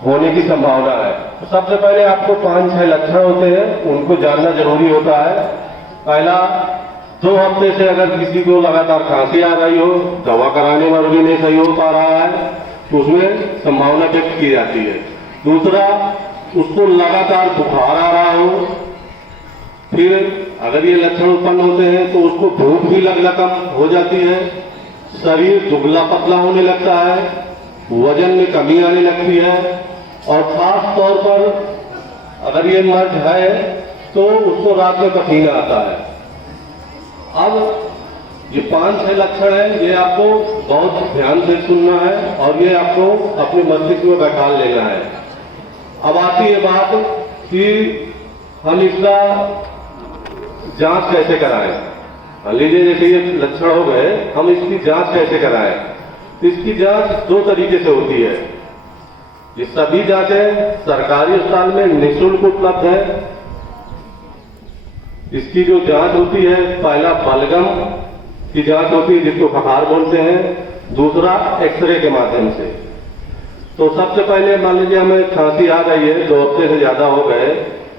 होने की संभावना है। तो सबसे पहले आपको 5-6 लक्षण होते हैं, उनको जानना जरूरी होता है। पहला, 2 हफ्ते से अगर किसी को लगातार खांसी आ रही हो, दवा कराने पर भी नहीं सही हो पा रहा है, तो उसमें संभावना व्यक्त की जाती है। दूसरा, उसको लगातार बुखार आ रहा हो, फिर अगर ये लक्षण उत्पन्न होते हैं तो उसको भूख भी लगना कम हो जाती है, शरीर दुबला पतला होने लगता है, वजन में कमी आने लगती है, और खास तौर पर अगर ये मर्ज है तो उसको रात में पसीना आता है। अब ये 5-6 लक्षण है, ये आपको बहुत ध्यान से सुनना है और ये आपको अपने मस्तिष्क में बैठा लेना है। अब आती है बात कि हम इसका जांच कैसे कराएं। मान लीजिए जैसे ये लक्षण हो गए, हम इसकी जांच कैसे कराएं। इसकी जांच 2 तरीके से होती है। ये सभी जांचें सरकारी अस्पताल में निःशुल्क उपलब्ध है। इसकी जो जांच होती है, पहला बलगम की जांच होती है जिसको फखार बोलते हैं, दूसरा एक्सरे के माध्यम से। तो सबसे पहले मान लीजिए हमें खांसी आ गई है, 2 हफ्ते से ज्यादा हो गए,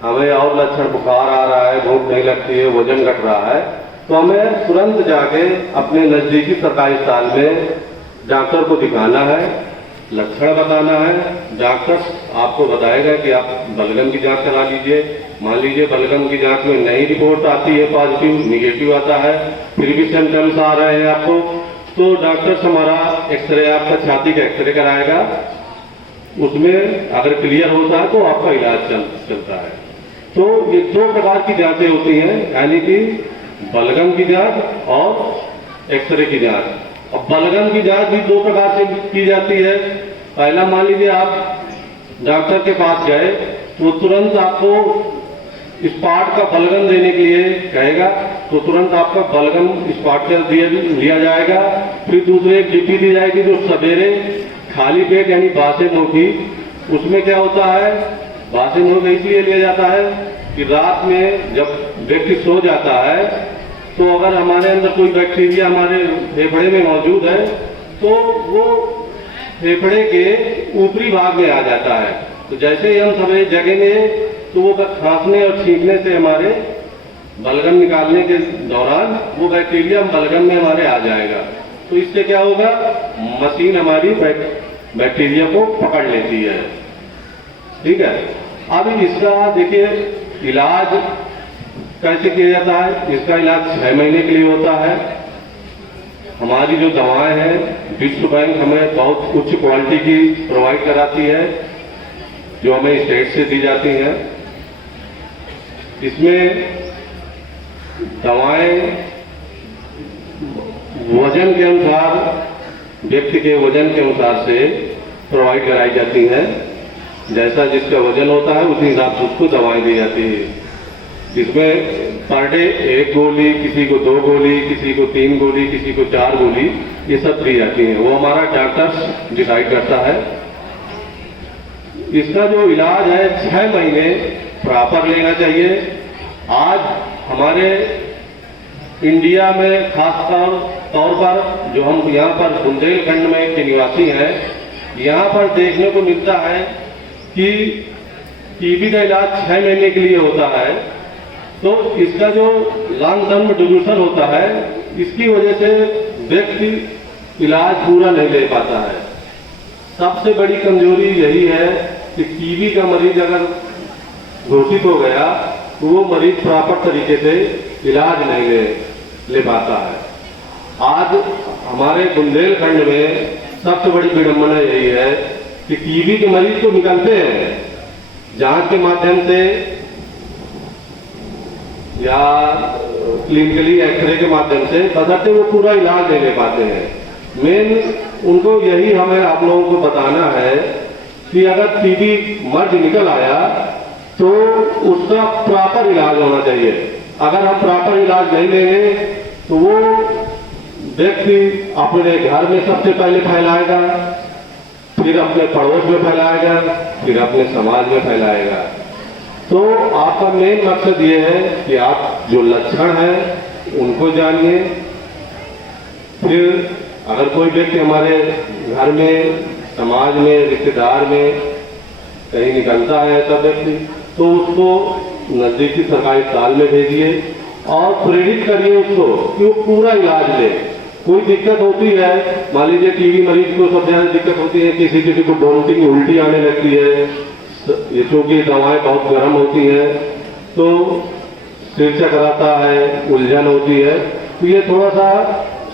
हमें और लक्षण बुखार आ रहा है, भूख नहीं लगती है, वजन घट रहा है, तो हमें तुरंत जाके अपने नजदीकी सरकारी अस्पताल में डॉक्टर को दिखाना है, लक्षण बताना है। डॉक्टर आपको बताएगा कि आप बलगम की जांच करा लीजिए। मान लीजिए बलगम की जांच में नई रिपोर्ट आती है, पॉजिटिव निगेटिव आता है, फिर भी सिम्टम्स आ रहे हैं आपको, तो डॉक्टर हमारा एक्सरे, आपका छाती का एक्सरे कराएगा। उसमें अगर क्लियर होता है तो आपका इलाज चलता है। तो ये 2 प्रकार की जांचें होती हैं, यानी कि बलगम की जांच और एक्सरे की जांच। अब बलगम की जांच भी 2 प्रकार से की जाती है। पहला, मान लीजिए आप डॉक्टर के पास गए तो तुरंत आपको स्पॉट का बलगम देने के लिए कहेगा, तो तुरंत आपका बलगम स्पॉट कर लिया जाएगा। फिर दूसरे एक डिब्बी दी जाएगी जो सवेरे खाली पेट यानी बासे मुंह की, उसमें क्या होता है, बासे मुंह इसलिए लिया जाता है कि रात में जब व्यक्ति सो जाता है तो अगर हमारे अंदर कोई बैक्टीरिया हमारे फेफड़े में मौजूद है तो वो फेफड़े के ऊपरी भाग में आ जाता है। तो जैसे ही हम सवेरे जगेंगे तो वो खांसने और छींकने से हमारे बलगम निकालने के दौरान वो बैक्टीरिया बलगम में हमारे आ जाएगा। तो इससे क्या होगा, मशीन हमारी बैक्टीरिया को पकड़ लेती है। ठीक है। अब इसका देखिए इलाज कैसे किया जाता है। इसका इलाज 6 महीने के लिए होता है। हमारी जो दवाएं हैं, विश्व बैंक हमें बहुत उच्च क्वालिटी की प्रोवाइड कराती है, जो हमें स्टेट से दी जाती हैं। इसमें दवाएं वजन के अनुसार, व्यक्ति के वजन के अनुसार से प्रोवाइड कराई जाती हैं। जैसा जिसका वजन होता है उसी हिसाब से उसको दवाएं दी जाती है। इसमें पर डे 1 गोली, किसी को 2 गोली, किसी को 3 गोली, किसी को 4 गोली, ये सब दी जाती है। वो हमारा डॉक्टर डिसाइड करता है। इसका जो इलाज है 6 महीने प्रॉपर लेना चाहिए। आज हमारे इंडिया में खास तौर पर जो हम यहाँ पर बुंदेलखंड में के निवासी हैं, यहाँ पर देखने को मिलता है कि टीबी का इलाज 6 महीने के लिए होता है। तो इसका जो लॉन्ग टर्म डिल्यूशन होता है, इसकी वजह से व्यक्ति इलाज पूरा नहीं ले पाता है। सबसे बड़ी कमजोरी यही है कि टीबी का मरीज अगर घोषित हो गया तो वो मरीज प्रॉपर तरीके से इलाज नहीं ले पाता है। आज हमारे बुंदेलखंड में सबसे बड़ी विडंबना यही है कि टीबी के मरीज तो निकलते हैं, जांच के माध्यम से या क्लिनिकली एक्सरे के माध्यम से, बशर्ते वो पूरा इलाज नहीं ले पाते हैं। मेन उनको यही हमें आप लोगों को बताना है कि अगर टीबी मर्ज निकल आया तो उसका प्रॉपर इलाज होना चाहिए। अगर हम प्रॉपर इलाज नहीं लेंगे तो वो व्यक्ति अपने घर में सबसे पहले फैलाएगा, फिर अपने पड़ोस में फैलाएगा, फिर अपने समाज में फैलाएगा। तो आपका मेन मकसद ये है कि आप जो लक्षण हैं उनको जानिए। फिर अगर कोई व्यक्ति हमारे घर में, समाज में, रिश्तेदार में कहीं निकलता है ऐसा व्यक्ति, तो उसको नजदीकी सरकारी अस्पताल में भेजिए और प्रेरित करिए उसको कि वो पूरा इलाज ले। कोई दिक्कत होती है, मान लीजिए टीबी मरीज को सबसे ज्यादा दिक्कत होती है, किसी को वोमिटिंग उल्टी आने लगती है, ये चूंकि दवाएं बहुत गर्म होती हैं तो सिर चकराता है, उलझन होती है, तो ये थोड़ा सा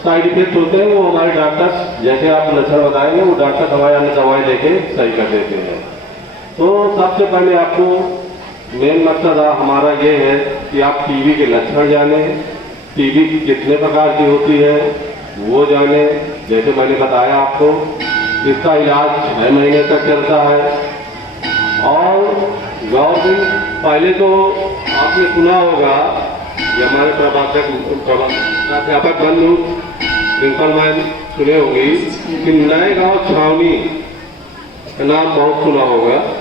साइड इफेक्ट होते हैं। वो हमारे डॉक्टर जैसे आप लक्षण बताएंगे वो डॉक्टर दवाएं लेके सही कर देते हैं। तो सबसे पहले आपको मेन मकसद हमारा ये है कि आप टीबी के लक्षण जाने, टीबी कितने प्रकार की होती है वो जाने। जैसे मैंने बताया आपको, इसका इलाज 6 महीने तक चलता है। और गवर्नमेंट, पहले तो आपने सुना होगा ये हमारे प्राध्यापक बंधु प्रिंसिपल मैन सुने होंगी कि नए गांव छावनी का नाम बहुत सुना होगा।